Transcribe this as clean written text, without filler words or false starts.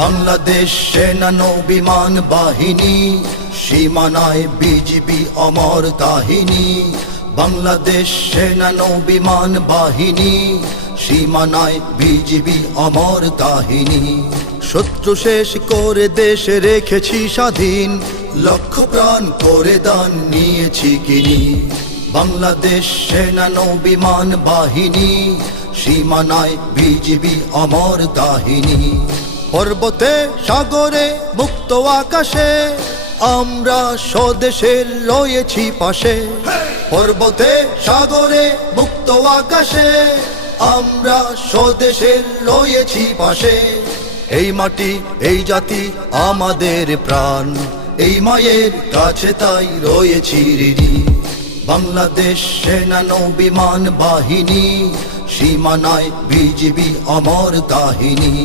বাংলাদেশ সেনা নৌবিমান বাহিনী, সীমানায় বিজিবি অমর কাহিনী। বাংলাদেশ সেনা নৌবিমান বাহিনী, সীমানায় বিজিবি অমর কাহিনী। শত্রু শেষ করে দেশে রেখেছি স্বাধীন, লক্ষ প্রাণ করে দান নিয়েছি কিনি। বাংলাদেশ সেনা নৌবিমান বাহিনী, সীমানায় বিজিবি অমর কাহিনী। পর্বতে সাগরে মুক্ত আকাশে আমরা স্বদেশের রয়েছি পাশে। পর্বতে সাগরে মুক্ত আকাশে আমরা স্বদেশের রয়েছি পাশে। এই মাটি এই জাতি আমাদের প্রাণ, এই মায়ের কাছে তাই রয়েছি ঋণী। বাংলাদেশ সেনা নৌবিমান বাহিনী, সীমানায় বিজিবি অমর কাহিনী।